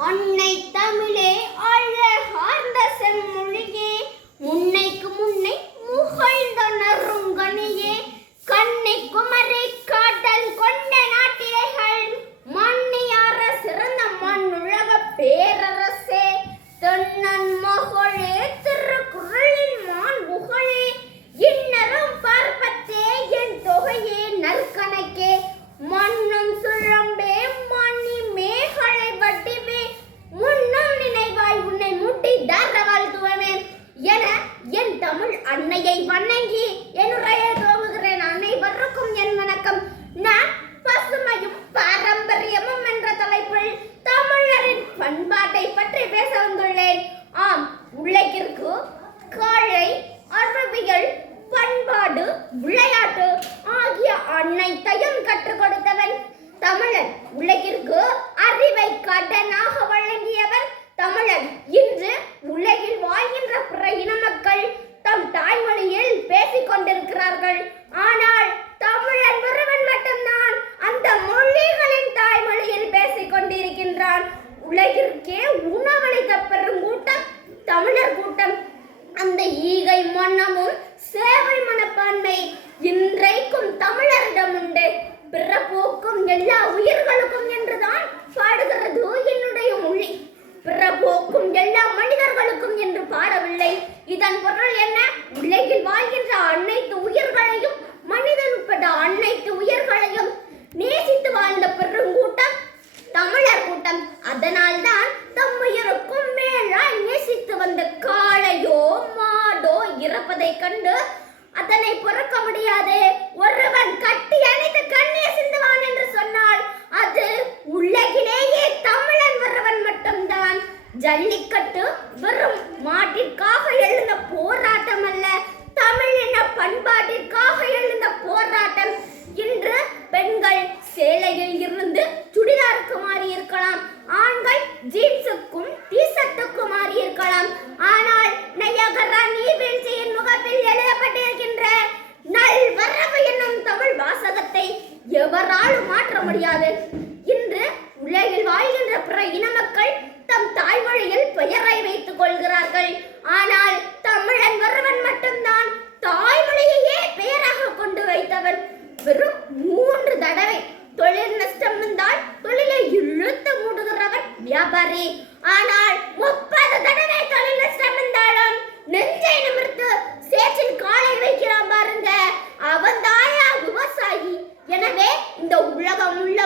அன்னை தமிழே என் தமிழ் அன்னையை வணங்கி என்னுடைய உரையை அன்னை அனைவருக்கும் என் வணக்கம். நான் பசுமையும் பாரம்பரியமும் என்ற தலைப்பில் தமிழரின் பண்பாட்டை பற்றி பேச வந்துள்ளேன். ஆம் உலகிற்கு காழை அறிவியல் பண்பாடு விளையாட்டு ஆகிய அனைத்தையும் கற்றுக் கொடுத்தவன் தமிழன் உலகிற்கு அறிவை கடனாக வழங்கியவன் தமிழன் இன்று உலகில் வாழ்கின்ற பிற இன மக்கள் தம் தாய்மொழியில் பேசிக் கொண்டிருக்கிறார்கள் ஆனால் தமிழன் ஒருவன் மட்டும்தான் அந்த மொழிகளின் தாய்மொழியில் பேசிக் கொண்டிருக்கின்றான் உலகிற்கே உணவளித்த பெருங்கூட்டம் தமிழர் கூட்டம் அந்த வண்ணமும் சேவை மனப்பான்மை இன்றைக்கும் தமிழரிடம் உண்டு. பிறப்போக்கும் எல்லா உயிர்களுக்கும் என்றுதான் பாடுகிறது என்னுடைய மொழி. பிறப்போக்கும் எல்லா மனிதர்களுக்கும் என்று பாடவில்லை. இதன் பொருள் என்ன? உலகில் வாழ்கின்ற அனைத்து உயிர்களையும் மனிதன் உட்பட அனைத்து உயிர்களையும் நேசித்து வாழ்ந்த பெருங்கூட்டம் தமிழர் கூட்டம். அதனால்தான் இறப்பதை இறப்பதைக் கண்டு அதனை பொறுக்க முடியாது. ஒருவன் கட்டி அணைத்து கண்ணீர் சிந்துவான் என்று சொன்னால் அது உலகிலேயே தமிழன் ஒருவன் மட்டும்தான். ஜல்லிக்கட்டு வெறும் மாட்டிற்காக எழுந்த போராட்டம் அல்ல தமிழின பண்பாட்டிற்காக எவராலும் மாற்ற முடியாது. இன்று உலகில் வாழ்கின்ற பிற இன மக்கள் தம் தாய்மொழியில் பெயரை வைத்துக் கொள்கிறார்கள். ஆனால் தமிழன் ஒருவன் மட்டும்தான் தாய்மொழியையே பெயராக கொண்டு வைத்தவன். வெறும் மூன்று தடவை தொழில் நஷ்டம் வந்தால் தொழிலை இழுத்து மூடுகிறவன் வியாபாரி. ஆனால் விவசாயி எனவே இந்த உலகம் உள்ளவரை தமிழும் தமிழர் பண்பாடும்